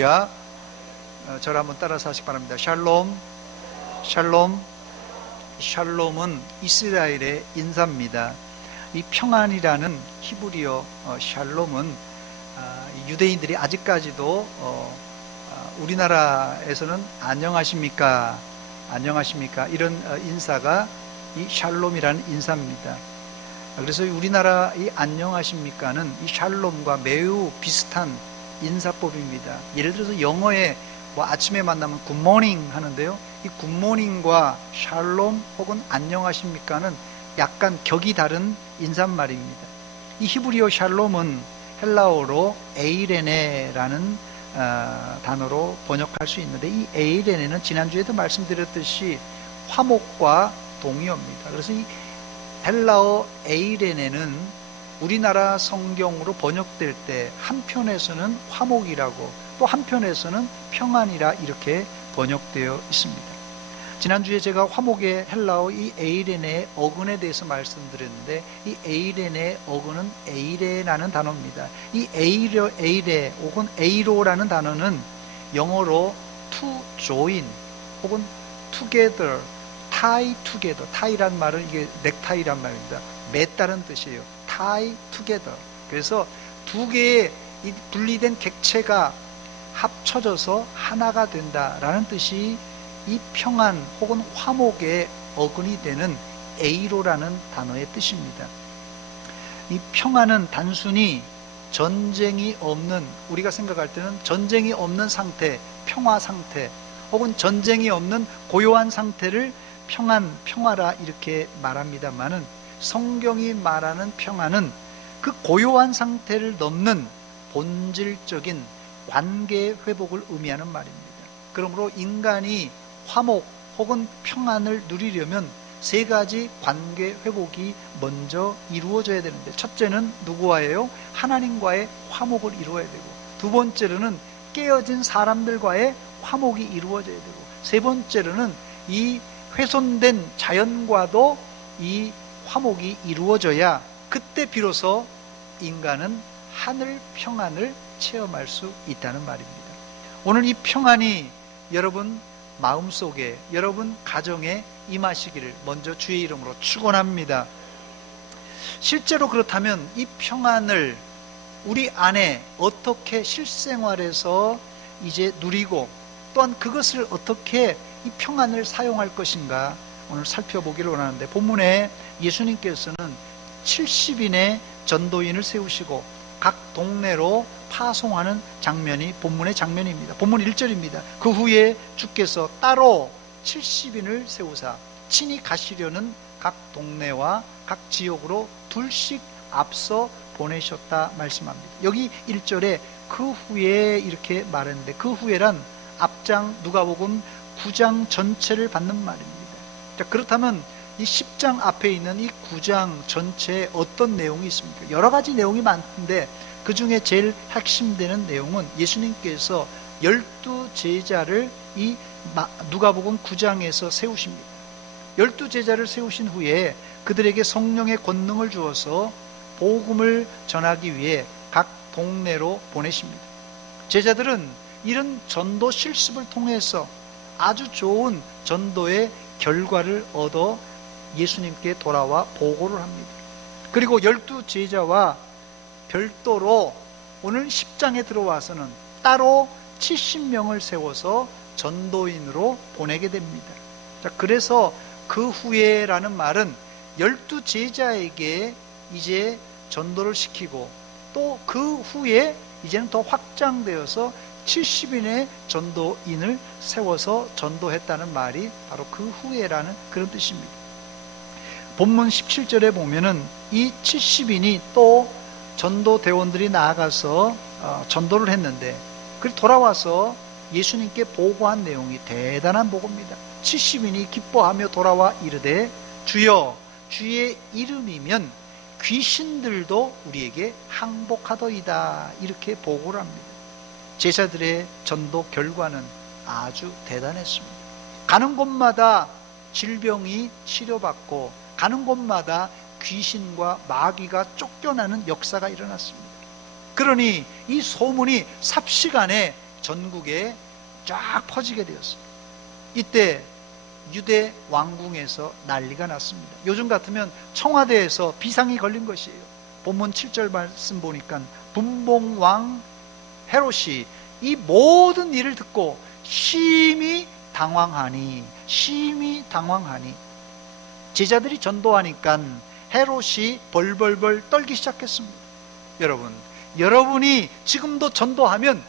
야, 저를 한번 따라서 하시기 바랍니다. 샬롬, 샬롬, 샬롬은 이스라엘의 인사입니다. 이 평안이라는 히브리어 샬롬은 유대인들이 아직까지도 우리나라에서는 안녕하십니까, 안녕하십니까 이런 인사가 이 샬롬이라는 인사입니다. 그래서 우리나라 이 안녕하십니까는 이 샬롬과 매우 비슷한 인사법입니다. 예를 들어서 영어에 아침에 만나면 굿모닝 하는데요, 이 굿모닝과 샬롬 혹은 안녕하십니까는 약간 격이 다른 인사말입니다. 이 히브리어 샬롬은 헬라어로 에이레네라는 단어로 번역할 수 있는데, 이 에이레네는 지난주에도 말씀드렸듯이 화목과 동의어입니다. 그래서 이 헬라어 에이레네는 우리나라 성경으로 번역될 때 한편에서는 화목이라고, 또 한편에서는 평안이라 이렇게 번역되어 있습니다. 지난주에 제가 화목의 헬라어 이 에이레네의 어근에 대해서 말씀드렸는데, 이 에이레네의 어근은 에이레라는 단어입니다. 이 에이레 혹은 에이로라는 단어는 영어로 to join 혹은 together, tie together, tie란 말은 이게 넥타이란 말입니다. 맺다는 뜻이에요. tie together. 그래서 두 개의 이 분리된 객체가 합쳐져서 하나가 된다라는 뜻이 이 평안 혹은 화목의 어근이 되는 에이로라는 단어의 뜻입니다. 이 평안은 단순히 전쟁이 없는, 우리가 생각할 때는 전쟁이 없는 상태, 평화 상태, 혹은 전쟁이 없는 고요한 상태를 평안, 평화라 이렇게 말합니다만은, 성경이 말하는 평안은 그 고요한 상태를 넘는 본질적인 관계 회복을 의미하는 말입니다. 그러므로 인간이 화목 혹은 평안을 누리려면 세 가지 관계 회복이 먼저 이루어져야 되는데, 첫째는 누구와예요? 하나님과의 화목을 이루어야 되고, 두 번째로는 깨어진 사람들과의 화목이 이루어져야 되고, 세 번째로는 이 훼손된 자연과도 이 화목이 이루어져야 그때 비로소 인간은 하늘 평안을 체험할 수 있다는 말입니다. 오늘 이 평안이 여러분 마음속에, 여러분 가정에 임하시기를 먼저 주의 이름으로 축원합니다. 실제로 그렇다면 이 평안을 우리 안에 어떻게 실생활에서 이제 누리고, 또한 그것을 어떻게 이 평안을 사용할 것인가 오늘 살펴보기를 원하는데, 본문에 예수님께서는 70인의 전도인을 세우시고 각 동네로 파송하는 장면이 본문의 장면입니다. 본문 1절입니다. 그 후에 주께서 따로 70인을 세우사 친히 가시려는 각 동네와 각 지역으로 둘씩 앞서 보내셨다 말씀합니다. 여기 1절에 그 후에 이렇게 말했는데, 그 후에란 앞장 누가복음 9장 전체를 받는 말입니다. 자, 그렇다면 이 10장 앞에 있는 이 9장 전체에 어떤 내용이 있습니까? 여러 가지 내용이 많은데 그 중에 제일 핵심되는 내용은 예수님께서 12제자를 이 누가복음 9장에서 세우십니다. 12제자를 세우신 후에 그들에게 성령의 권능을 주어서 복음을 전하기 위해 각 동네로 보내십니다. 제자들은 이런 전도 실습을 통해서 아주 좋은 전도의 결과를 얻어 예수님께 돌아와 보고를 합니다. 그리고 12제자와 별도로 오늘 10장에 들어와서는 따로 70명을 세워서 전도인으로 보내게 됩니다. 자, 그래서 그 후에라는 말은 12제자에게 이제 전도를 시키고, 또 그 후에 이제는 더 확장되어서 70인의 전도인을 세워서 전도했다는 말이 바로 그 후에라는 그런 뜻입니다. 본문 17절에 보면은 이 70인이 또 전도대원들이 나아가서 전도를 했는데, 그리고 돌아와서 예수님께 보고한 내용이 대단한 보고입니다. 70인이 기뻐하며 돌아와 이르되 주여 주의 이름이면 귀신들도 우리에게 항복하더이다, 이렇게 보고를 합니다. 제자들의 전도 결과는 아주 대단했습니다. 가는 곳마다 질병이 치료받고, 가는 곳마다 귀신과 마귀가 쫓겨나는 역사가 일어났습니다. 그러니 이 소문이 삽시간에 전국에 쫙 퍼지게 되었습니다. 이때 유대 왕궁에서 난리가 났습니다. 요즘 같으면 청와대에서 비상이 걸린 것이에요. 본문 7절 말씀 보니까 분봉왕 헤롯이 이 모든 일을 듣고 심히 당황하니 제자들이 전도하니까 헤롯이 벌벌벌 떨기 시작했습니다. 여러분이 지금도 전도하면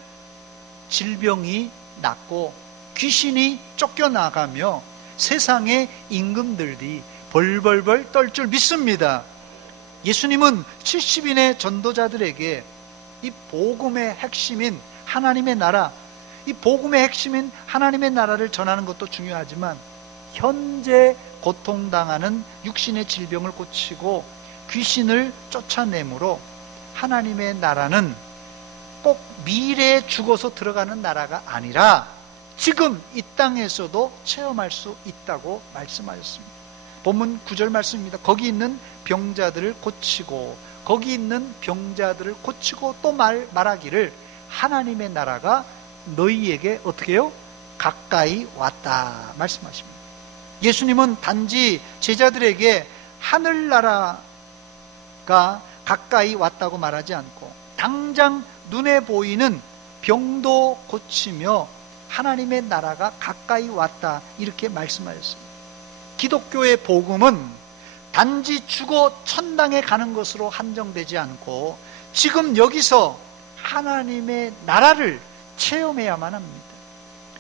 질병이 낫고 귀신이 쫓겨나가며 세상의 임금들이 벌벌벌 떨 줄 믿습니다. 예수님은 70인의 전도자들에게 이 복음의 핵심인 하나님의 나라, 이 복음의 핵심인 하나님의 나라를 전하는 것도 중요하지만 현재 고통당하는 육신의 질병을 고치고 귀신을 쫓아내므로 하나님의 나라는 꼭 미래에 죽어서 들어가는 나라가 아니라 지금 이 땅에서도 체험할 수 있다고 말씀하셨습니다. 본문 9절 말씀입니다. 거기 있는 병자들을 고치고 또 말하기를 하나님의 나라가 너희에게 어떻게 해요? 가까이 왔다 말씀하십니다. 예수님은 단지 제자들에게 하늘나라가 가까이 왔다고 말하지 않고 당장 눈에 보이는 병도 고치며 하나님의 나라가 가까이 왔다 이렇게 말씀하셨습니다. 기독교의 복음은 단지 죽어 천당에 가는 것으로 한정되지 않고 지금 여기서 하나님의 나라를 체험해야만 합니다.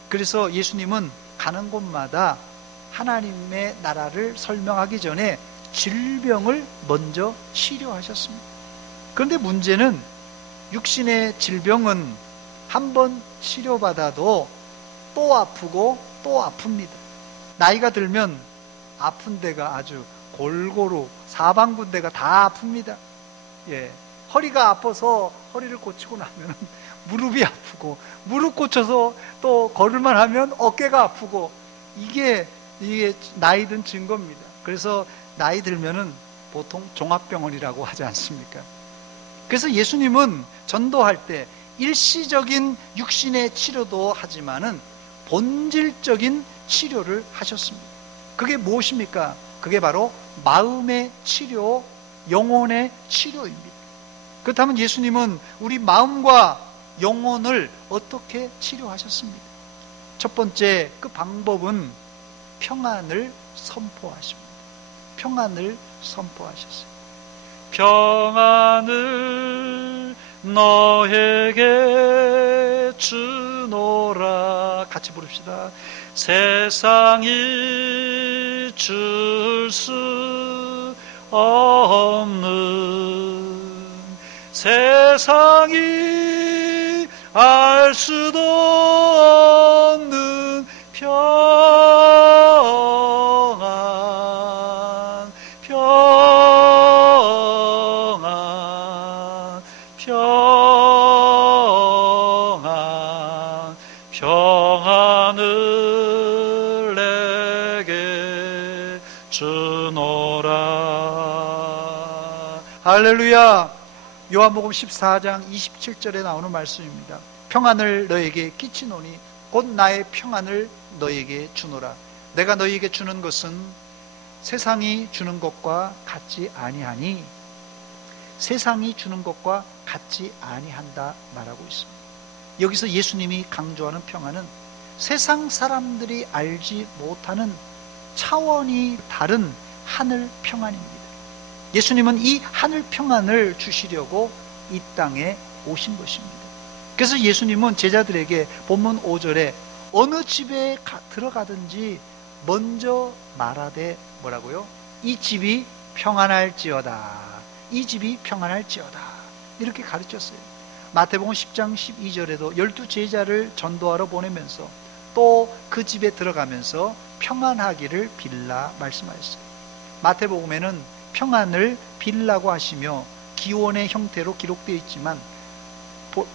그래서 예수님은 가는 곳마다 하나님의 나라를 설명하기 전에 질병을 먼저 치료하셨습니다. 그런데 문제는 육신의 질병은 한번 치료받아도 또 아프고 또 아픕니다. 나이가 들면 아픈 데가 아주 골고루 사방군데가 다 아픕니다. 허리가 아파서 허리를 고치고 나면 무릎이 아프고 무릎 고쳐서 또 걸을만 하면 어깨가 아프고 이게 나이 든 증거입니다. 그래서 나이 들면은 보통 종합병원이라고 하지 않습니까? 그래서 예수님은 전도할 때 일시적인 육신의 치료도 하지만은 본질적인 치료를 하셨습니다. 그게 무엇입니까? 그게 바로 마음의 치료, 영혼의 치료입니다. 그렇다면 예수님은 우리 마음과 영혼을 어떻게 치료하셨습니까? 첫 번째 그 방법은 평안을 선포하십니다. 평안을 선포하셨어요. 평안을 너에게 주노라. 같이 부릅시다. 세상이 줄 수 없는, 세상이 알 수도 없는 평안, 평안, 평안, 평안을 내게 주노라. 할렐루야. 요한복음 14장 27절에 나오는 말씀입니다. 평안을 너에게 끼치노니 곧 나의 평안을 너에게 주노라. 내가 너에게 주는 것은 세상이 주는 것과 같지 아니하니, 세상이 주는 것과 같지 아니한다 말하고 있습니다. 여기서 예수님이 강조하는 평안은 세상 사람들이 알지 못하는 차원이 다른 하늘 평안입니다. 예수님은 이 하늘 평안을 주시려고 이 땅에 오신 것입니다. 그래서 예수님은 제자들에게 본문 5절에 어느 집에 들어가든지 먼저 말하되 뭐라고요? 이 집이 평안할지어다. 이 집이 평안할지어다. 이렇게 가르쳤어요. 마태복음 10장 12절에도 12제자를 전도하러 보내면서 또 그 집에 들어가면서 평안하기를 빌라 말씀하셨어요. 마태복음에는 평안을 빌라고 하시며 기원의 형태로 기록되어 있지만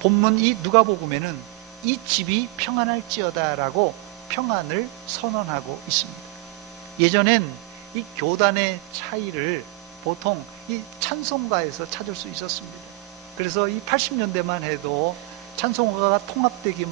본문 이 누가복음에는 이 집이 평안할지어다라고 평안을 선언하고 있습니다. 예전엔 이 교단의 차이를 보통 이 찬송가에서 찾을 수 있었습니다. 그래서 이 80년대만 해도 찬송가가 통합되기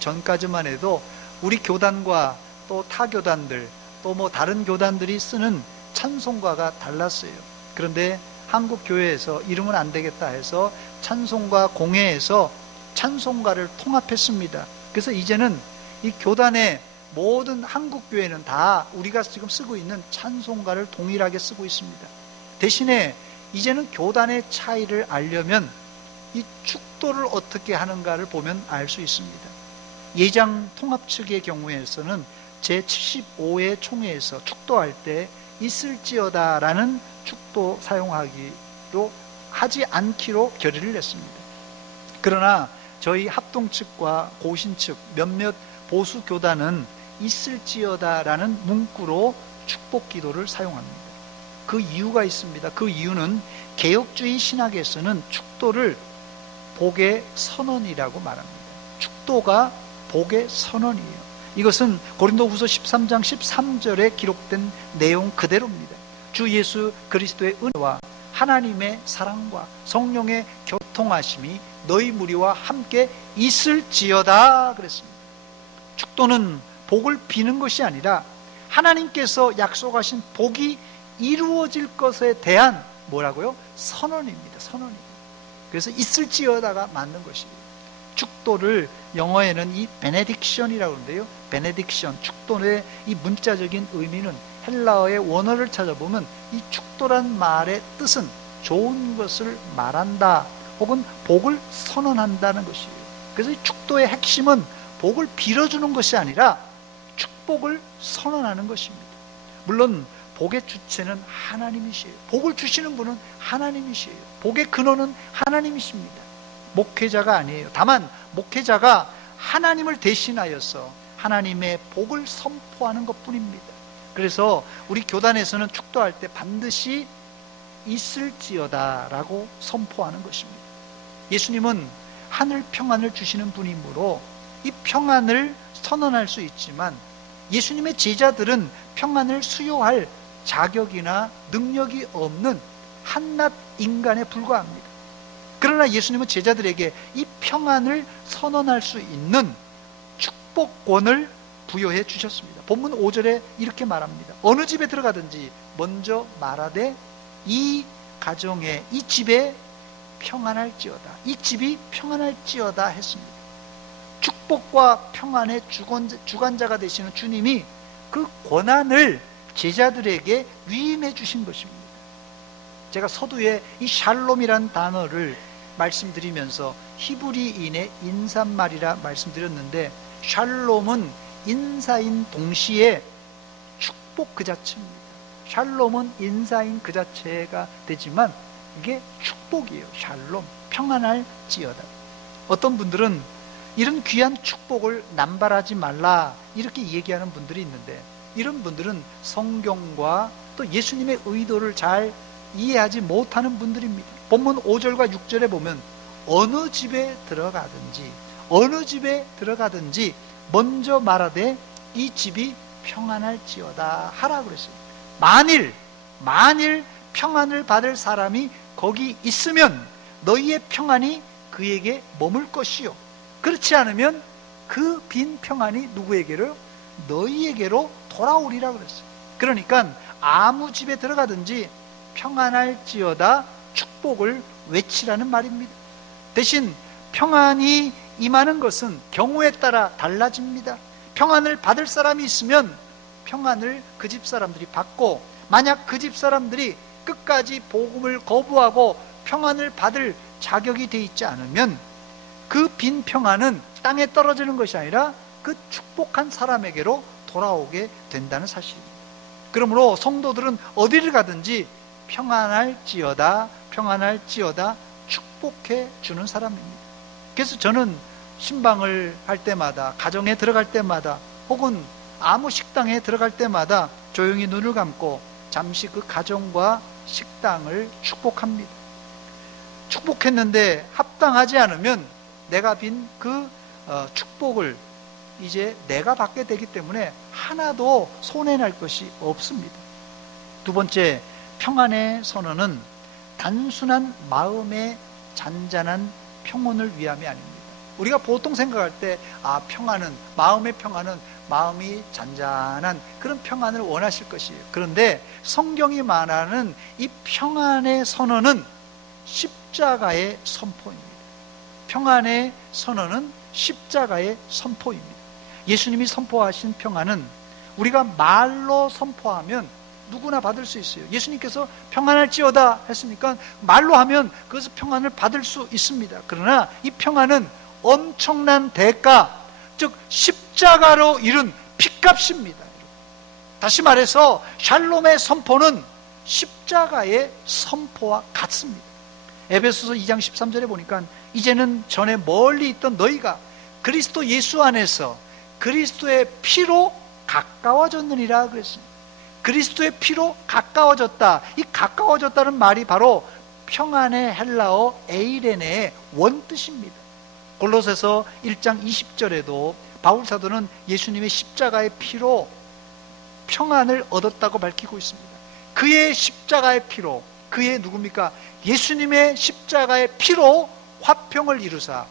전까지만 해도 우리 교단과 또 타 교단들, 또 뭐 다른 교단들이 쓰는 찬송가가 달랐어요. 그런데 한국 교회에서 이러면 안 되겠다 해서 찬송가 공회에서 찬송가를 통합했습니다. 그래서 이제는 이 교단의 모든 한국 교회는 다 우리가 지금 쓰고 있는 찬송가를 동일하게 쓰고 있습니다. 대신에 이제는 교단의 차이를 알려면 이 축도를 어떻게 하는가를 보면 알 수 있습니다. 예장 통합 측의 경우에서는 제75회 총회에서 축도할 때 있을지어다 라는 축도 사용하기로 하지 않기로 결의를 냈습니다. 그러나 저희 합동 측과 고신 측 몇몇 보수 교단은 있을지어다 라는 문구로 축복 기도를 사용합니다. 그 이유가 있습니다. 그 이유는 개혁주의 신학에서는 축도를 복의 선언이라고 말합니다. 축도가 복의 선언이에요. 이것은 고린도후서 13장 13절에 기록된 내용 그대로입니다. 주 예수 그리스도의 은혜와 하나님의 사랑과 성령의 교통하심이 너희 무리와 함께 있을지어다 그랬습니다. 축도는 복을 비는 것이 아니라 하나님께서 약속하신 복이 이루어질 것에 대한 뭐라고요? 선언입니다. 선언입니다. 그래서 있을지어다가 맞는 것이에요. 축도를 영어에는 이 베네딕션이라고 하는데요. 베네딕션, 축도의 이 문자적인 의미는 헬라어의 원어를 찾아보면 이 축도란 말의 뜻은 좋은 것을 말한다 혹은 복을 선언한다는 것이에요. 그래서 이 축도의 핵심은 복을 빌어주는 것이 아니라 축복을 선언하는 것입니다. 물론 복의 주체는 하나님이시에요. 복을 주시는 분은 하나님이시에요. 복의 근원은 하나님이십니다. 목회자가 아니에요. 다만 목회자가 하나님을 대신하여서 하나님의 복을 선포하는 것뿐입니다. 그래서 우리 교단에서는 축도할 때 반드시 있을지어다 라고 선포하는 것입니다. 예수님은 하늘 평안을 주시는 분이므로 이 평안을 선언할 수 있지만 예수님의 제자들은 평안을 수요할 자격이나 능력이 없는 한낱 인간에 불과합니다. 그러나 예수님은 제자들에게 이 평안을 선언할 수 있는 축복권을 부여해 주셨습니다. 본문 5절에 이렇게 말합니다. 어느 집에 들어가든지 먼저 말하되 이 가정에, 이 집에 평안할지어다. 이 집이 평안할지어다 했습니다. 축복과 평안의 주관자가 되시는 주님이 그 권한을 제자들에게 위임해 주신 것입니다. 제가 서두에 이 샬롬이란 단어를 말씀드리면서 히브리인의 인사말이라 말씀드렸는데 샬롬은 인사인 동시에 축복 그 자체입니다. 샬롬은 인사인 그 자체가 되지만 이게 축복이에요. 샬롬, 평안할지어다. 어떤 분들은 이런 귀한 축복을 남발하지 말라 이렇게 얘기하는 분들이 있는데 이런 분들은 성경과 또 예수님의 의도를 잘 이해하지 못하는 분들입니다. 본문 5절과 6절에 보면 어느 집에 들어가든지 먼저 말하되 이 집이 평안할지어다 하라 그랬어요. 만일 평안을 받을 사람이 거기 있으면 너희의 평안이 그에게 머물 것이요 그렇지 않으면 그 빈 평안이 누구에게로? 너희에게로 돌아오리라 그랬어요. 그러니까 아무 집에 들어가든지 평안할지어다 축복을 외치라는 말입니다. 대신 평안이 임하는 것은 경우에 따라 달라집니다. 평안을 받을 사람이 있으면 평안을 그 집 사람들이 받고 만약 그 집 사람들이 끝까지 복음을 거부하고 평안을 받을 자격이 돼 있지 않으면 그 빈 평안은 땅에 떨어지는 것이 아니라 그 축복한 사람에게로 돌아오게 된다는 사실입니다. 그러므로 성도들은 어디를 가든지 평안할지어다 축복해 주는 사람입니다. 그래서 저는 신방을 할 때마다 가정에 들어갈 때마다 혹은 아무 식당에 들어갈 때마다 조용히 눈을 감고 잠시 그 가정과 식당을 축복합니다. 축복했는데 합당하지 않으면 내가 빈 그 축복을 이제 내가 받게 되기 때문에 하나도 손해날 것이 없습니다. 두 번째, 평안의 선언은 단순한 마음의 잔잔한 평온을 위함이 아닙니다. 우리가 보통 생각할 때 평안은, 마음의 평안은 마음이 잔잔한 그런 평안을 원하실 것이에요. 그런데 성경이 말하는 이 평안의 선언은 십자가의 선포입니다. 평안의 선언은 십자가의 선포입니다. 예수님이 선포하신 평안은 우리가 말로 선포하면 누구나 받을 수 있어요. 예수님께서 평안할지어다 했으니까 말로 하면 그것을 평안을 받을 수 있습니다. 그러나 이 평안은 엄청난 대가, 즉 십자가로 이룬 핏값입니다. 다시 말해서 샬롬의 선포는 십자가의 선포와 같습니다. 에베소서 2장 13절에 보니까 이제는 전에 멀리 있던 너희가 그리스도 예수 안에서 그리스도의 피로 가까워졌느니라 그랬습니다. 그리스도의 피로 가까워졌다. 이 가까워졌다는 말이 바로 평안의 헬라어 에이레네의 원뜻입니다. 골로새서 1장 20절에도 바울 사도는 예수님의 십자가의 피로 평안을 얻었다고 밝히고 있습니다. 그의 십자가의 피로, 그의 누굽니까? 예수님의 십자가의 피로 화평을 이루사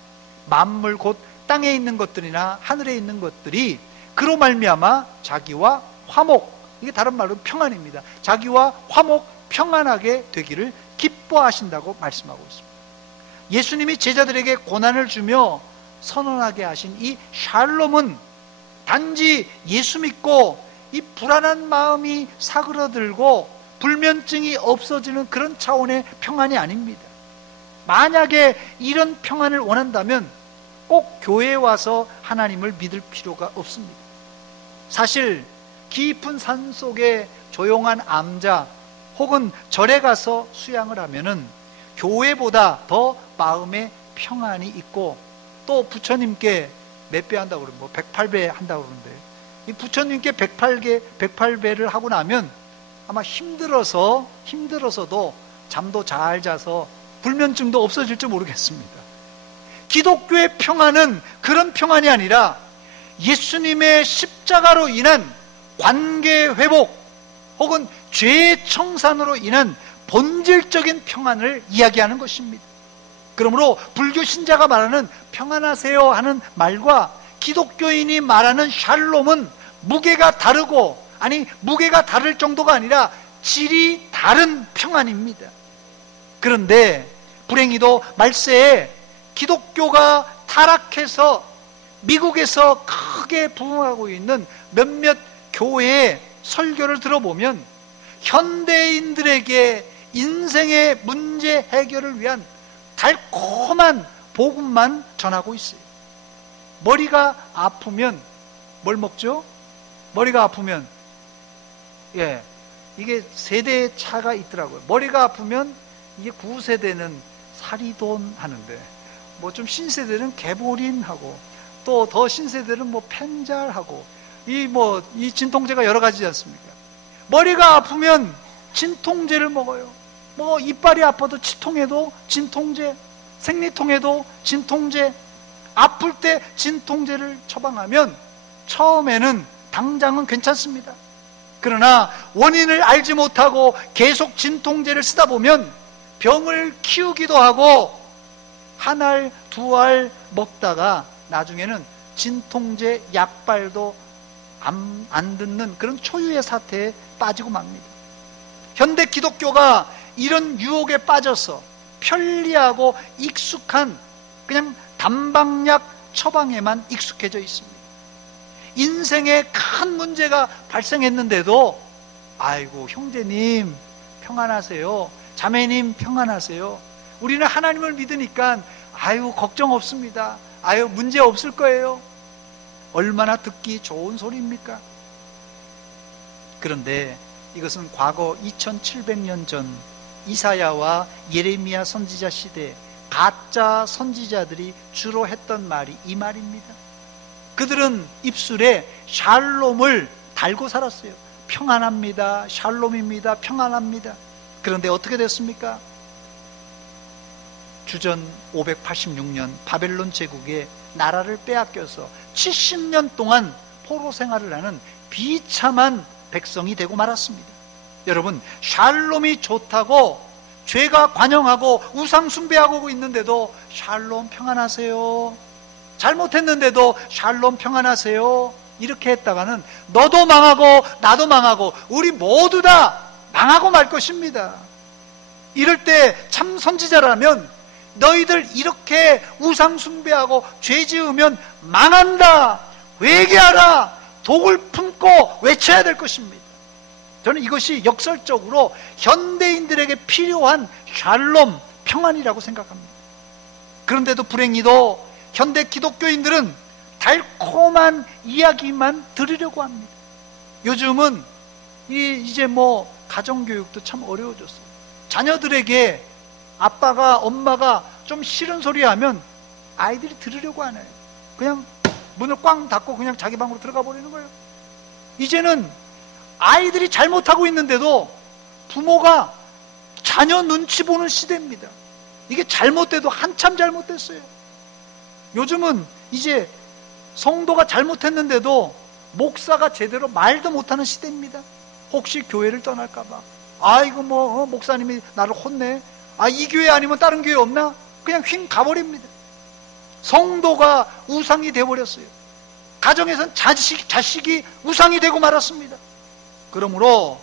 만물 곧 땅에 있는 것들이나 하늘에 있는 것들이 그로 말미암아 자기와 화목, 이게 다른 말로 평안입니다. 자기와 화목 평안하게 되기를 기뻐하신다고 말씀하고 있습니다. 예수님이 제자들에게 고난을 주며 선언하게 하신 이 샬롬은 단지 예수 믿고 이 불안한 마음이 사그러들고 불면증이 없어지는 그런 차원의 평안이 아닙니다. 만약에 이런 평안을 원한다면 꼭 교회에 와서 하나님을 믿을 필요가 없습니다. 사실 깊은 산속에 조용한 암자 혹은 절에 가서 수양을 하면은 교회보다 더 마음에 평안이 있고, 또 부처님께 몇 배 한다고 그러면 108배 한다고 그러는데, 이 부처님께 108배를 하고 나면 아마 힘들어서도 잠도 잘 자서 불면증도 없어질지 모르겠습니다. 기독교의 평안은 그런 평안이 아니라 예수님의 십자가로 인한 관계 회복 혹은 죄 청산으로 인한 본질적인 평안을 이야기하는 것입니다. 그러므로 불교 신자가 말하는 평안하세요 하는 말과 기독교인이 말하는 샬롬은 무게가 다르고, 아니 무게가 다를 정도가 아니라 질이 다른 평안입니다. 그런데 불행히도 말세에 기독교가 타락해서 미국에서 크게 부흥하고 있는 몇몇 교회의 설교를 들어보면 현대인들에게 인생의 문제 해결을 위한 달콤한 복음만 전하고 있어요. 머리가 아프면 뭘 먹죠? 머리가 아프면 이게 세대의 차가 있더라고요. 머리가 아프면 이게 9세대는 사리돈 하는데, 뭐 좀 신세대는 개보린하고, 또 더 신세대는 뭐 펜잘하고, 이 진통제가 여러 가지지 않습니까? 머리가 아프면 진통제를 먹어요. 뭐 이빨이 아파도 치통에도 진통제, 생리통에도 진통제, 아플 때 진통제를 처방하면 처음에는 당장은 괜찮습니다. 그러나 원인을 알지 못하고 계속 진통제를 쓰다 보면 병을 키우기도 하고, 한 알, 두 알 먹다가 나중에는 진통제 약발도 안 듣는 그런 초유의 사태에 빠지고 맙니다. 현대 기독교가 이런 유혹에 빠져서 편리하고 익숙한 그냥 단방약 처방에만 익숙해져 있습니다. 인생에 큰 문제가 발생했는데도 아이고 형제님 평안하세요, 자매님 평안하세요, 우리는 하나님을 믿으니까 아유 걱정 없습니다, 아유 문제 없을 거예요. 얼마나 듣기 좋은 소리입니까? 그런데 이것은 과거 2700년 전 이사야와 예레미야 선지자 시대 가짜 선지자들이 주로 했던 말이 이 말입니다. 그들은 입술에 샬롬을 달고 살았어요. 평안합니다, 샬롬입니다, 평안합니다. 그런데 어떻게 됐습니까? 주전 586년 바벨론 제국에 나라를 빼앗겨서 70년 동안 포로 생활을 하는 비참한 백성이 되고 말았습니다. 여러분, 샬롬이 좋다고 죄가 관영하고 우상 숭배하고 있는데도 샬롬 평안하세요, 잘못했는데도 샬롬 평안하세요 이렇게 했다가는 너도 망하고 나도 망하고 우리 모두 다 망하고 말 것입니다. 이럴 때 참 선지자라면 너희들 이렇게 우상 숭배하고 죄 지으면 망한다, 회개하라, 독을 품고 외쳐야 될 것입니다. 저는 이것이 역설적으로 현대인들에게 필요한 샬롬, 평안이라고 생각합니다. 그런데도 불행히도 현대 기독교인들은 달콤한 이야기만 들으려고 합니다. 요즘은 이제 가정교육도 참 어려워졌어요. 자녀들에게 아빠가 엄마가 좀 싫은 소리 하면 아이들이 들으려고 안 해요. 그냥 문을 꽝 닫고 그냥 자기 방으로 들어가 버리는 거예요. 이제는 아이들이 잘못하고 있는데도 부모가 자녀 눈치 보는 시대입니다. 이게 잘못돼도 한참 잘못됐어요. 요즘은 이제 성도가 잘못했는데도 목사가 제대로 말도 못하는 시대입니다. 혹시 교회를 떠날까봐, 아이고 목사님이 나를 혼내, 이 교회 아니면 다른 교회 없나? 그냥 휙 가버립니다. 성도가 우상이 되어버렸어요. 가정에선 자식이 우상이 되고 말았습니다. 그러므로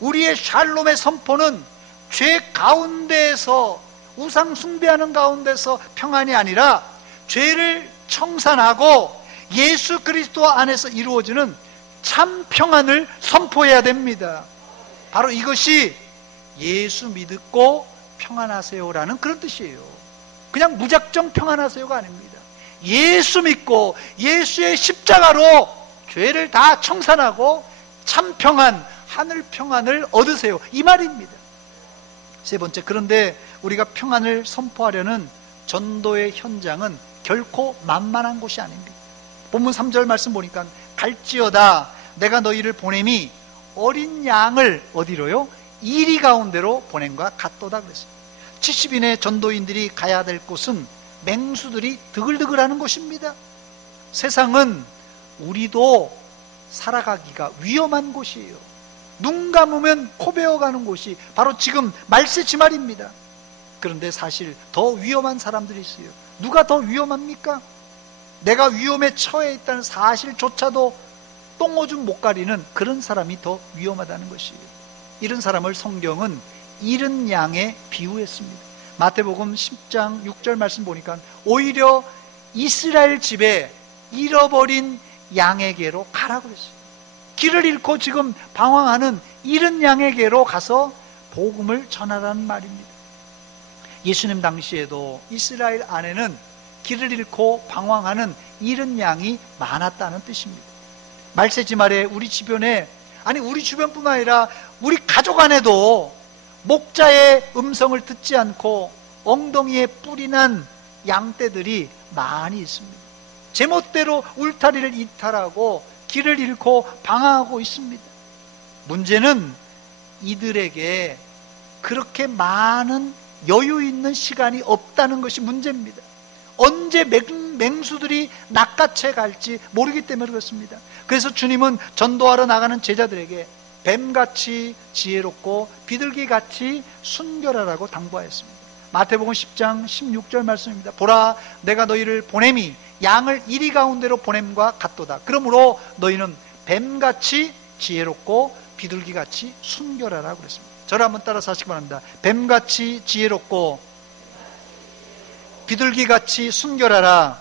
우리의 샬롬의 선포는 죄 가운데에서, 우상 숭배하는 가운데서 평안이 아니라 죄를 청산하고 예수 그리스도 안에서 이루어지는 참 평안을 선포해야 됩니다. 바로 이것이 예수 믿고 평안하세요라는 그런 뜻이에요. 그냥 무작정 평안하세요가 아닙니다. 예수 믿고 예수의 십자가로 죄를 다 청산하고 참 평안, 하늘 평안을 얻으세요, 이 말입니다. 세 번째, 그런데 우리가 평안을 선포하려는 전도의 현장은 결코 만만한 곳이 아닙니다. 본문 3절 말씀 보니까 갈지어다 내가 너희를 보냄이 어린 양을 어디로요? 이리 가운데로 보냄과 같도다 그랬어요. 70인의 전도인들이 가야 될 곳은 맹수들이 드글드글하는 곳입니다. 세상은 우리도 살아가기가 위험한 곳이에요. 눈 감으면 코 베어가는 곳이 바로 지금 말세지말입니다. 그런데 사실 더 위험한 사람들이 있어요. 누가 더 위험합니까? 내가 위험에 처해 있다는 사실조차도 똥오줌 못 가리는 그런 사람이 더 위험하다는 것이에요. 이런 사람을 성경은 잃은 양에 비유했습니다. 마태복음 10장 6절 말씀 보니까 오히려 이스라엘 집에 잃어버린 양에게로 가라고 그랬어요. 길을 잃고 지금 방황하는 잃은 양에게로 가서 복음을 전하라는 말입니다. 예수님 당시에도 이스라엘 안에는 길을 잃고 방황하는 잃은 양이 많았다는 뜻입니다. 말세지말에 우리 주변에, 아니 우리 주변뿐만 아니라 우리 가족 안에도 목자의 음성을 듣지 않고 엉덩이에 뿔이 난 양떼들이 많이 있습니다. 제멋대로 울타리를 이탈하고 길을 잃고 방황하고 있습니다. 문제는 이들에게 그렇게 많은 여유 있는 시간이 없다는 것이 문제입니다. 언제 맹수들이 낚아채 갈지 모르기 때문에 그렇습니다. 그래서 주님은 전도하러 나가는 제자들에게 뱀같이 지혜롭고 비둘기같이 순결하라고 당부하였습니다. 마태복음 10장 16절 말씀입니다. 보라 내가 너희를 보냄이 양을 이리 가운데로 보냄과 같도다. 그러므로 너희는 뱀같이 지혜롭고 비둘기같이 순결하라고 그랬습니다. 저를 한번 따라서 하시기 바랍니다. 뱀같이 지혜롭고 비둘기같이 순결하라.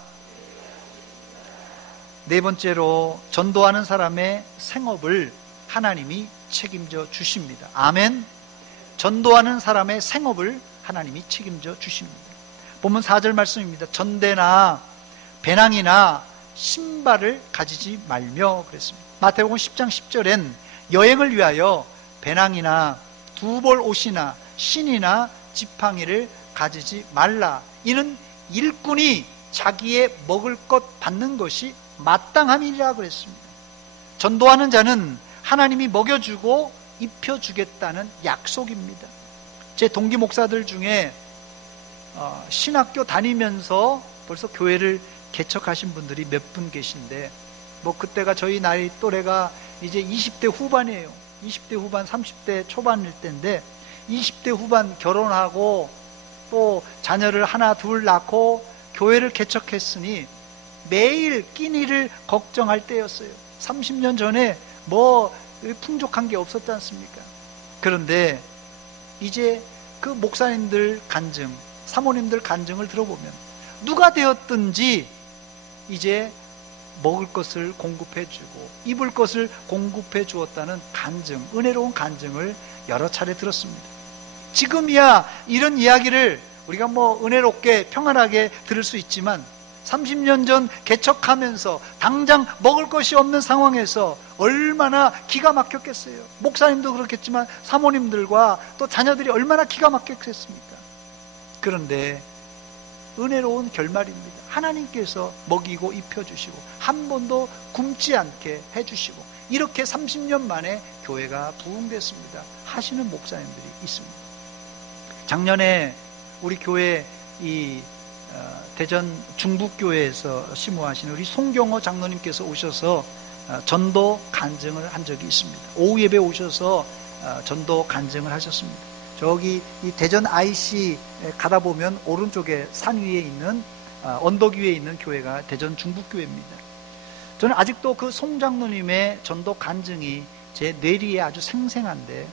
네 번째로 전도하는 사람의 생업을 하나님이 책임져 주십니다. 아멘. 전도하는 사람의 생업을 하나님이 책임져 주십니다. 본문 4절 말씀입니다. 전대나 배낭이나 신발을 가지지 말며 그랬습니다. 마태복음 10장 10절엔 여행을 위하여 배낭이나 두벌 옷이나 신이나 지팡이를 가지지 말라. 이는 일꾼이 자기의 먹을 것 받는 것이 마땅함이라 그랬습니다. 전도하는 자는 하나님이 먹여주고 입혀주겠다는 약속입니다. 제 동기 목사들 중에 신학교 다니면서 벌써 교회를 개척하신 분들이 몇 분 계신데, 그때가 저희 나이 또래가 이제 20대 후반이에요. 20대 후반, 30대 초반일 때인데 20대 후반 결혼하고 또 자녀를 하나 둘 낳고 교회를 개척했으니 매일 끼니를 걱정할 때였어요. 30년 전에 뭐 풍족한 게 없었지 않습니까? 그런데 이제 그 목사님들 간증, 사모님들 간증을 들어보면 누가 되었든지 이제 먹을 것을 공급해 주고 입을 것을 공급해 주었다는 간증, 은혜로운 간증을 여러 차례 들었습니다. 지금이야 이런 이야기를 우리가 뭐 은혜롭게 평안하게 들을 수 있지만 30년 전 개척하면서 당장 먹을 것이 없는 상황에서 얼마나 기가 막혔겠어요. 목사님도 그렇겠지만 사모님들과 또 자녀들이 얼마나 기가 막혔겠습니까? 그런데 은혜로운 결말입니다. 하나님께서 먹이고 입혀주시고 한 번도 굶지 않게 해주시고 이렇게 30년 만에 교회가 부흥됐습니다 하시는 목사님들이 있습니다. 작년에 우리 교회 대전 중북교회에서 심호하시는 우리 송경호 장로님께서 오셔서 전도 간증을 한 적이 있습니다. 오후 예배 오셔서 전도 간증을 하셨습니다. 저기 이 대전 IC 가다 보면 오른쪽에 산 위에 있는 언덕 위에 있는 교회가 대전 중북교회입니다. 저는 아직도 그 송 장로님의 전도 간증이 제 뇌리에 아주 생생한데,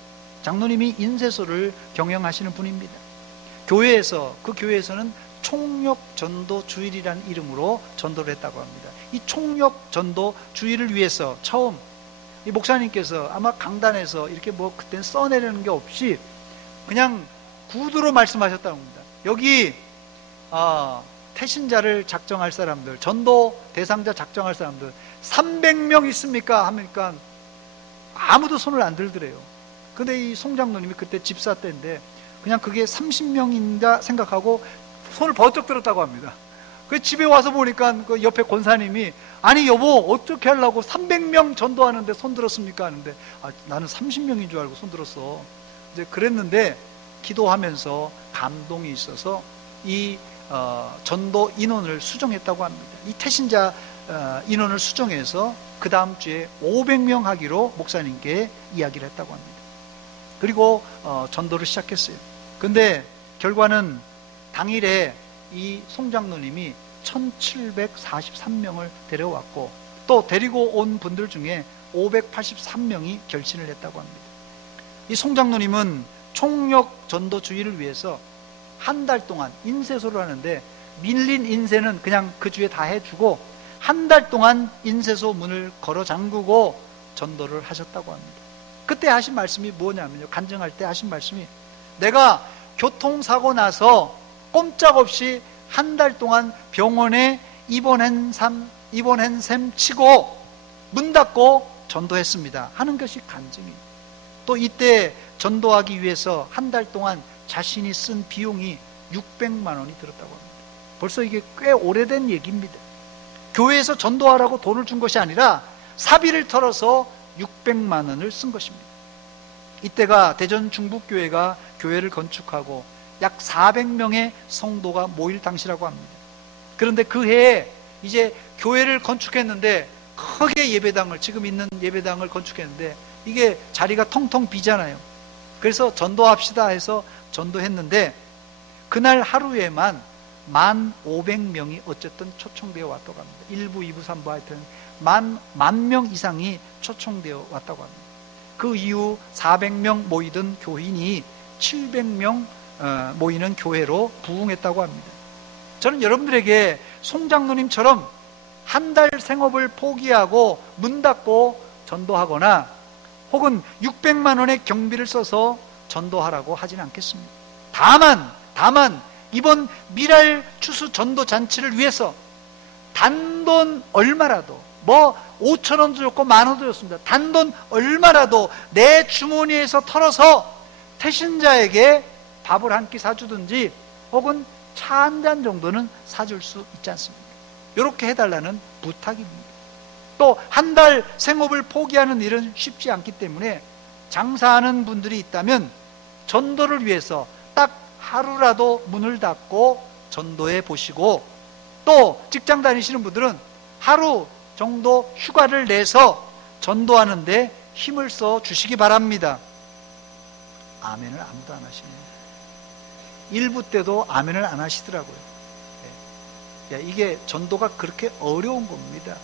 장로님이 인쇄소를 경영하시는 분입니다. 그 교회에서는 총력 전도 주일이라는 이름으로 전도를 했다고 합니다. 이 총력 전도 주일을 위해서 처음 이 목사님께서 아마 강단에서 이렇게 뭐 그땐 써내려는 게 없이 그냥 구두로 말씀하셨다고 합니다. 여기 태신자를 작정할 사람들, 전도 대상자 작정할 사람들 300명 있습니까? 하니까 아무도 손을 안 들더래요. 근데 이 송장로님이 그때 집사 때인데 그냥 그게 30명인가 생각하고 손을 번쩍 들었다고 합니다. 그 집에 와서 보니까 그 옆에 권사님이 아니 여보 어떻게 하려고 300명 전도하는데 손 들었습니까? 하는데 나는 30명인 줄 알고 손 들었어. 이제 그랬는데 기도하면서 감동이 있어서 이 전도 인원을 수정했다고 합니다. 이 태신자 인원을 수정해서 그 다음 주에 500명 하기로 목사님께 이야기를 했다고 합니다. 그리고 전도를 시작했어요. 근데 결과는 당일에 이 송장로님이 1743명을 데려왔고 또 데리고 온 분들 중에 583명이 결신을 했다고 합니다. 이 송장로님은 총력 전도 주의를 위해서 한 달 동안 인쇄소를 하는데 밀린 인쇄는 그냥 그 주에 다 해주고 한 달 동안 인쇄소 문을 걸어 잠그고 전도를 하셨다고 합니다. 그때 하신 말씀이 뭐냐면요, 간증할 때 하신 말씀이 내가 교통사고 나서 꼼짝없이 한 달 동안 병원에 입원한 셈 치고 문 닫고 전도했습니다 하는 것이 간증이에요. 또 이때 전도하기 위해서 한 달 동안 자신이 쓴 비용이 600만 원이 들었다고 합니다. 벌써 이게 꽤 오래된 얘기입니다. 교회에서 전도하라고 돈을 준 것이 아니라 사비를 털어서 600만 원을 쓴 것입니다. 이때가 대전 중북교회가 교회를 건축하고 약 400명의 성도가 모일 당시라고 합니다. 그런데 그 해에 이제 교회를 건축했는데 크게 예배당을, 지금 있는 예배당을 건축했는데 이게 자리가 텅텅 비잖아요. 그래서 전도합시다 해서 전도했는데 그날 하루에만 1,500명이 어쨌든 초청되어 왔다고 합니다. 1부, 2부, 3부 하여튼 10,000명 이상이 초청되어 왔다고 합니다. 그 이후 400명 모이던 교인이 700명 모이는 교회로 부흥했다고 합니다. 저는 여러분들에게 송장로님처럼 한 달 생업을 포기하고 문 닫고 전도하거나 혹은 600만 원의 경비를 써서 전도하라고 하지는 않겠습니다. 다만 이번 미랄 추수 전도 잔치를 위해서 단돈 얼마라도, 뭐 5,000원도 줬고 10,000원도 줬습니다. 단돈 얼마라도 내 주머니에서 털어서 태신자에게 밥을 한 끼 사주든지 혹은 차 한 잔 정도는 사줄 수 있지 않습니까? 이렇게 해달라는 부탁입니다. 또 한 달 생업을 포기하는 일은 쉽지 않기 때문에 장사하는 분들이 있다면 전도를 위해서 딱 하루라도 문을 닫고 전도해 보시고, 또 직장 다니시는 분들은 하루 정도 휴가를 내서 전도하는데 힘을 써 주시기 바랍니다. 아멘을 아무도 안 하십니다. 일부 때도 아멘을 안 하시더라고요. 이게 전도가 그렇게 어려운 겁니다.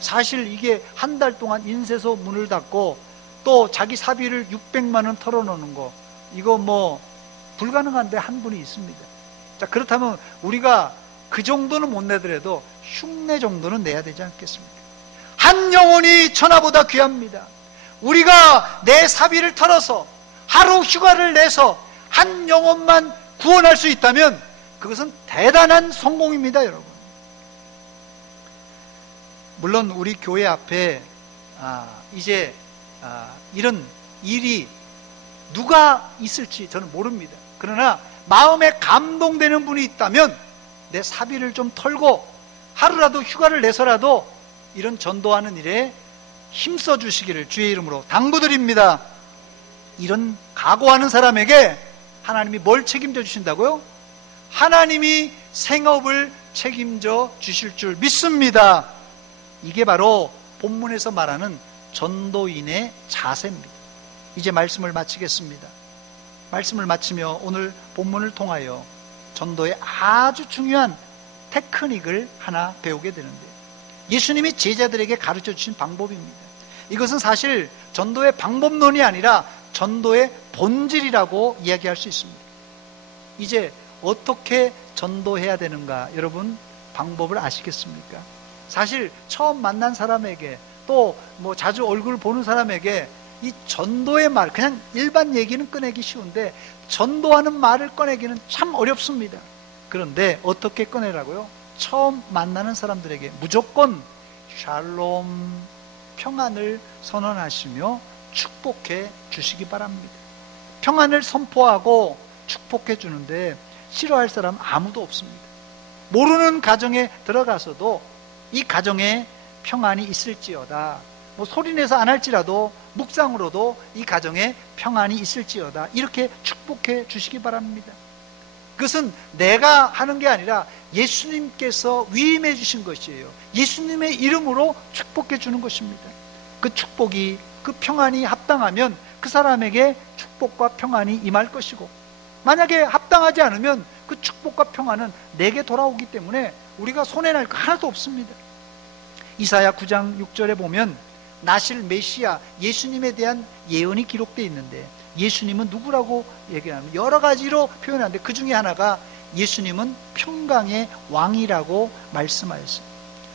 사실 이게 한 달 동안 인쇄소 문을 닫고 또 자기 사비를 600만 원 털어놓는 거, 이거 뭐 불가능한데 한 분이 있습니다. 자, 그렇다면 우리가 그 정도는 못 내더라도 흉내 정도는 내야 되지 않겠습니까? 한 영혼이 천하보다 귀합니다. 우리가 내 사비를 털어서 하루 휴가를 내서 한 영혼만 구원할 수 있다면 그것은 대단한 성공입니다, 여러분. 물론 우리 교회 앞에 이제 이런 일이 누가 있을지 저는 모릅니다. 그러나 마음에 감동되는 분이 있다면 내 사비를 좀 털고 하루라도 휴가를 내서라도 이런 전도하는 일에 힘써 주시기를 주의 이름으로 당부드립니다. 이런 각오하는 사람에게 하나님이 뭘 책임져 주신다고요? 하나님이 생업을 책임져 주실 줄 믿습니다. 이게 바로 본문에서 말하는 전도인의 자세입니다. 이제 말씀을 마치겠습니다. 말씀을 마치며 오늘 본문을 통하여 전도의 아주 중요한 테크닉을 하나 배우게 되는데, 예수님이 제자들에게 가르쳐 주신 방법입니다. 이것은 사실 전도의 방법론이 아니라 전도의 본질이라고 이야기할 수 있습니다. 이제 어떻게 전도해야 되는가, 여러분 방법을 아시겠습니까? 사실 처음 만난 사람에게 또 뭐 자주 얼굴 보는 사람에게 이 전도의 말, 그냥 일반 얘기는 꺼내기 쉬운데 전도하는 말을 꺼내기는 참 어렵습니다. 그런데 어떻게 꺼내라고요? 처음 만나는 사람들에게 무조건 샬롬, 평안을 선언하시며 축복해 주시기 바랍니다. 평안을 선포하고 축복해 주는데 싫어할 사람 아무도 없습니다. 모르는 가정에 들어가서도 이 가정에 평안이 있을지어다, 뭐 소리내서 안 할지라도 묵상으로도 이 가정에 평안이 있을지어다, 이렇게 축복해 주시기 바랍니다. 그것은 내가 하는 게 아니라 예수님께서 위임해 주신 것이에요. 예수님의 이름으로 축복해 주는 것입니다. 그 축복이, 그 평안이 합당하면 그 사람에게 축복과 평안이 임할 것이고, 만약에 합당하지 않으면 그 축복과 평안은 내게 돌아오기 때문에 우리가 손해날 거 하나도 없습니다. 이사야 9장 6절에 보면 나실 메시아 예수님에 대한 예언이 기록되어 있는데, 예수님은 누구라고 얘기하면 여러 가지로 표현하는데 그 중에 하나가 예수님은 평강의 왕이라고 말씀하였어요.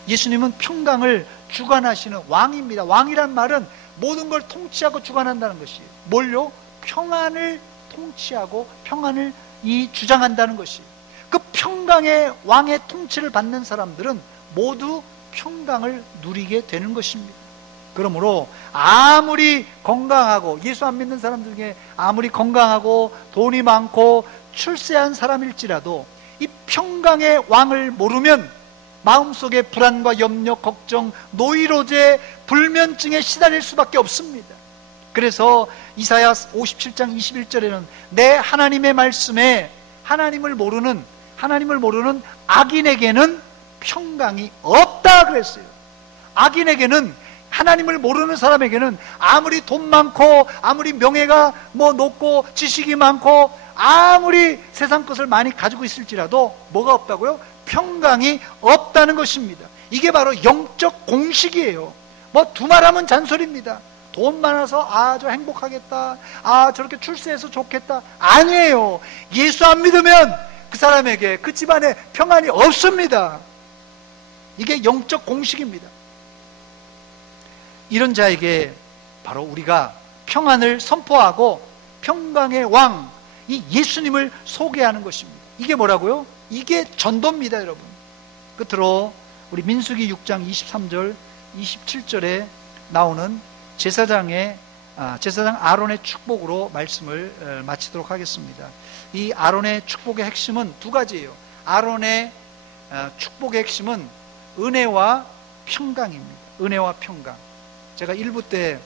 예수님은 평강을 주관하시는 왕입니다. 왕이란 말은 모든 걸 통치하고 주관한다는 것이에요. 뭘요? 평안을 통치하고 평안을 주장한다는 것이에요. 그 평강의 왕의 통치를 받는 사람들은 모두 평강을 누리게 되는 것입니다. 그러므로 아무리 건강하고, 예수 안 믿는 사람들 중에 아무리 건강하고 돈이 많고 출세한 사람일지라도 이 평강의 왕을 모르면 마음속에 불안과 염려, 걱정, 노이로제, 불면증에 시달릴 수밖에 없습니다. 그래서 이사야 57장 21절에는 내 하나님의 말씀에 하나님을 모르는 악인에게는 평강이 없다 그랬어요. 악인에게는, 하나님을 모르는 사람에게는 아무리 돈 많고 아무리 명예가 높고 지식이 많고 아무리 세상 것을 많이 가지고 있을지라도 뭐가 없다고요? 평강이 없다는 것입니다. 이게 바로 영적 공식이에요. 두말하면 잔소리입니다. 돈 많아서 저 행복하겠다, 저렇게 출세해서 좋겠다, 아니에요. 예수 안 믿으면 그 사람에게, 그 집안에 평안이 없습니다. 이게 영적 공식입니다. 이런 자에게 바로 우리가 평안을 선포하고 평강의 왕, 이 예수님을 소개하는 것입니다. 이게 뭐라고요? 이게 전도입니다, 여러분. 끝으로 우리 민수기 6장 23절 27절에 나오는 제사장 아론의 축복으로 말씀을 마치도록 하겠습니다. 이 아론의 축복의 핵심은 두 가지예요. 아론의 축복의 핵심은 은혜와 평강입니다. 은혜와 평강. 제가 1부 때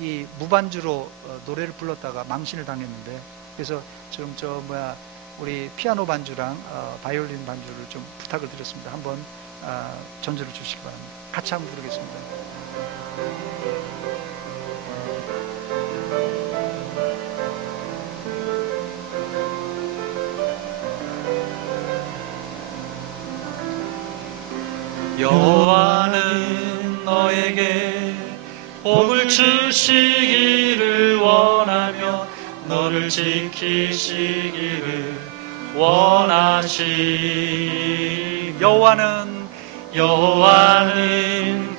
이 무반주로 노래를 불렀다가 망신을 당했는데, 그래서 지금 우리 피아노 반주랑 바이올린 반주를 좀 부탁을 드렸습니다. 한번 전주를 주시기 바랍니다. 같이 한번 부르겠습니다. 여호와는 너에게 복을 주시기를 원하며 너를 지키시기를 원하시. 여호와는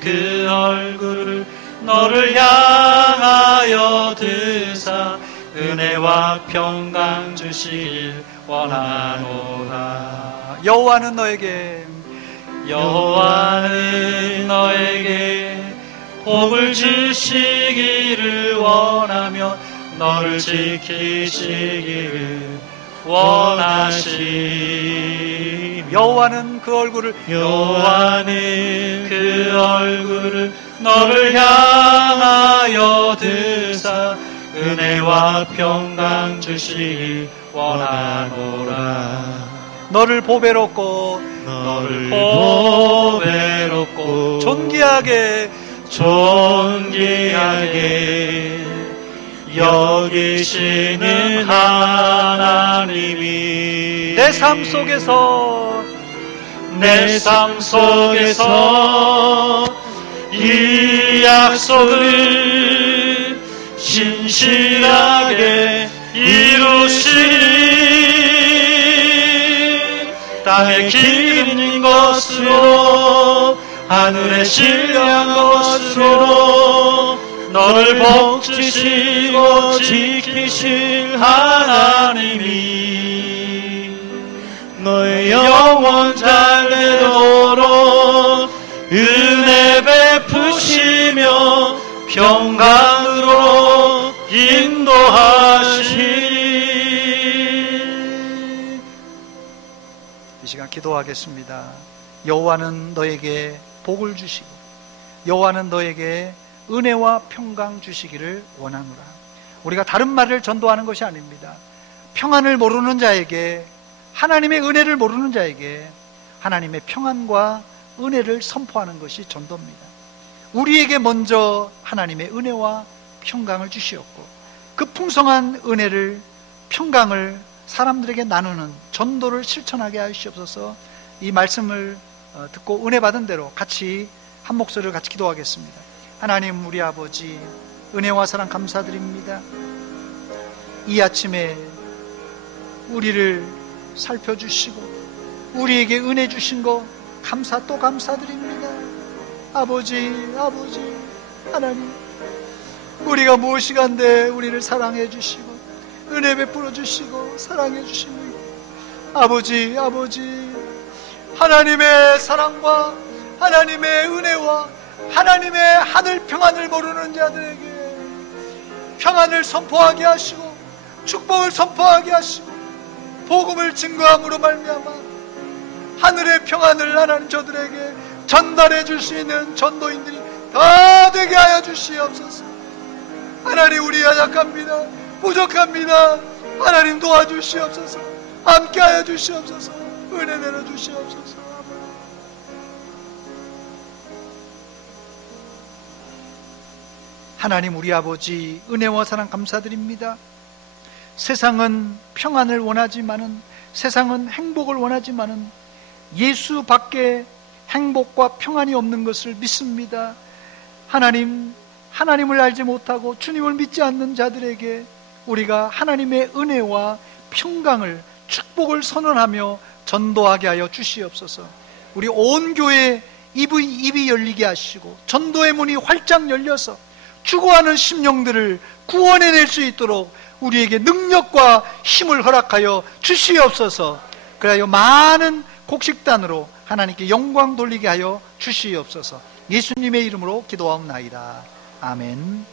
그 얼굴을 너를 향하여 드사 은혜와 평강 주시길 원하노라. 여호와는 너에게 복을 주시기를 원하며 너를 지키시기를 원하시. 여호와는 그 얼굴을 너를 향하여 드사 은혜와 평강 주시기 원하노라. 너를 보배롭고 존귀하게 여기시는 하나님이 내 삶 속에서 이 약속을 신실하게 이루시리. 땅에 기름 것으로 하늘에 신령한 것으로 너를 복주시고 지키실 하나님이 너의 영원 잘되도록 은혜 베푸시며 평강으로 인도하시리. 이 시간 기도하겠습니다. 여호와는 너에게 복을 주시고 여호와는 너에게 은혜와 평강 주시기를 원하노라. 우리가 다른 말을 전도하는 것이 아닙니다. 평안을 모르는 자에게, 하나님의 은혜를 모르는 자에게 하나님의 평안과 은혜를 선포하는 것이 전도입니다. 우리에게 먼저 하나님의 은혜와 평강을 주시었고 그 풍성한 은혜를, 평강을 사람들에게 나누는 전도를 실천하게 하시옵소서. 이 말씀을 듣고 은혜 받은 대로 같이 한 목소리를 같이 기도하겠습니다. 하나님, 우리 아버지, 은혜와 사랑 감사드립니다. 이 아침에 우리를 살펴주시고 우리에게 은혜 주신 거 또 감사드립니다. 아버지, 하나님, 우리가 무엇이간데 우리를 사랑해 주시고 은혜 베풀어 주시고 사랑해 주시고, 아버지, 하나님의 사랑과 하나님의 은혜와 하나님의 하늘 평안을 모르는 자들에게 평안을 선포하게 하시고 축복을 선포하게 하시고 복음을 증거함으로 말미암아 하늘의 평안을 하나님 저들에게 전달해 줄 수 있는 전도인들이 다 되게 하여 주시옵소서. 하나님, 우리가 약합니다. 부족합니다. 하나님 도와주시옵소서. 함께 하여 주시옵소서. 은혜 내려 주시옵소서. 하나님, 우리 아버지, 은혜와 사랑 감사드립니다. 세상은 평안을 원하지만은, 세상은 행복을 원하지만은 예수 밖에 행복과 평안이 없는 것을 믿습니다. 하나님을 알지 못하고 주님을 믿지 않는 자들에게 우리가 하나님의 은혜와 평강을, 축복을 선언하며 전도하게 하여 주시옵소서. 우리 온 교회 입이 열리게 하시고 전도의 문이 활짝 열려서 죽어가는 심령들을 구원해낼 수 있도록 우리에게 능력과 힘을 허락하여 주시옵소서. 그래야 많은 곡식단으로 하나님께 영광 돌리게 하여 주시옵소서. 예수님의 이름으로 기도하옵나이다. 아멘.